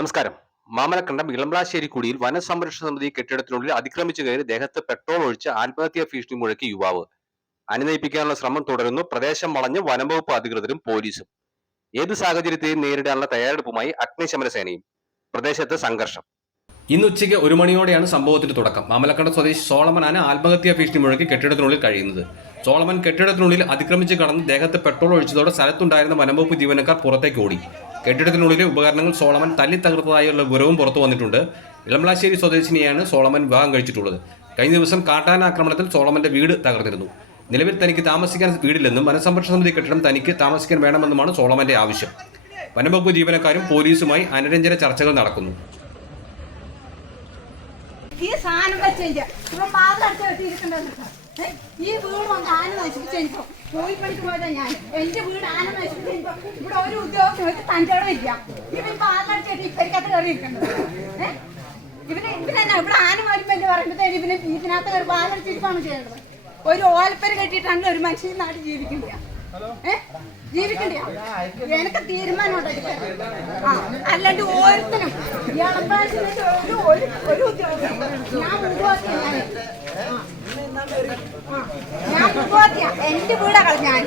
നമസ്കാരം. മാമലക്കണ്ടം ഇളമ്പ്ലാശ്ശേരിക്കുടിയിൽ വനസംരക്ഷണ സമിതി കെട്ടിടത്തിനുള്ളിൽ അതിക്രമിച്ചു കയറി ദേഹത്ത് പെട്രോൾ ഒഴിച്ച് ആത്മഹത്യാ ഭീഷണി മുഴക്കി യുവാവ്. അനുനയിപ്പിക്കാനുള്ള ശ്രമം തുടരുന്നു. പ്രദേശം വളഞ്ഞ് വനംവകുപ്പ് അധികൃതരും പോലീസും. ഏത് സാഹചര്യത്തെയും നേരിടാനുള്ള തയ്യാറെടുപ്പുമായി അഗ്നിശമന സേനയും. പ്രദേശത്ത് സംഘർഷം. ഇന്ന് ഉച്ചയ്ക്ക് 1 മണിയോടെയാണ് സംഭവത്തിന് തുടക്കം. മാമലക്കണ്ടം സ്വദേശി സോളമനാണ് ആത്മഹത്യാ ഭീഷണി മുഴക്കി കെട്ടിടത്തിനുള്ളിൽ കഴിയുന്നത്. സോളമൻ കെട്ടിടത്തിനുള്ളിൽ അതിക്രമിച്ച് കടന്ന് ദേഹത്ത് പെട്രോൾ ഒഴിച്ചതോടെ സ്ഥലത്തുണ്ടായിരുന്ന വനംവകുപ്പ് ജീവനക്കാർ പുറത്തേക്ക് ഓടി. കെട്ടിടത്തിനുള്ളിലെ ഉപകരണങ്ങൾ സോളമൻ തല്ലി തകർത്തതായുള്ള വിവരവും പുറത്തു വന്നിട്ടുണ്ട്. ഇളമ്പ്ലാശ്ശേരി സ്വദേശിനിയാണ് സോളമൻ വിവാഹം കഴിച്ചിട്ടുള്ളത്. കഴിഞ്ഞ ദിവസം കാട്ടാന ആക്രമണത്തിൽ സോളമന്റെ വീട് തകർന്നിരുന്നു. നിലവിൽ തനിക്ക് താമസിക്കാൻ വീടില്ലെന്നും വനസംരക്ഷണ സമിതി കെട്ടിടം തനിക്ക് താമസിക്കാൻ വേണമെന്നുമാണ് സോളമന്റെ ആവശ്യം. വനംവകുപ്പ് ജീവനക്കാരും പോലീസുമായി അനുരഞ്ജന ചർച്ചകൾ നടക്കുന്നു. ഈ സാധനം വെച്ച് ഈ വീട് വന്ന് ആന നശിപ്പിച്ചെനിക്കോ കോഴിപ്പണിക്ക് പോയതാ ഞാൻ. എന്റെ വീട് ആന നശിപ്പിച്ചെനിക്കോ ഇവിടെ ഒരു ഉദ്യോഗസ്ഥർക്ക് തഞ്ചോളം ഇല്ല. ഇവനിപ്പോ ആദ്യമായിട്ട് ഇപ്പരിക്കകത്ത് കയറിയിരിക്കുന്നത് ഇവനെന്നാ ഇവിടെ ആന വരുമ്പോ പറയുമ്പോഴത്തേക്ക് ഇതിനകത്ത് കയറി പാലടിച്ചിരിപ്പാണ് ചെയ്യേണ്ടത്. ഒരു ഓലപ്പര കെട്ടിയിട്ടാണ് ഒരു മനുഷ്യൻ നാട്ടിൽ ജീവിക്കണ്ട. ജീവിക്കണ്ട എനിക്ക് തീരുമാനമുണ്ട്. അല്ലാണ്ട് ഓരോരുത്തരും ഒരു ഉദ്യോഗസ്ഥൻ ഞാൻ മുഖോത്തിയ എന്റെ വീടാ കളഞ്ഞാൽ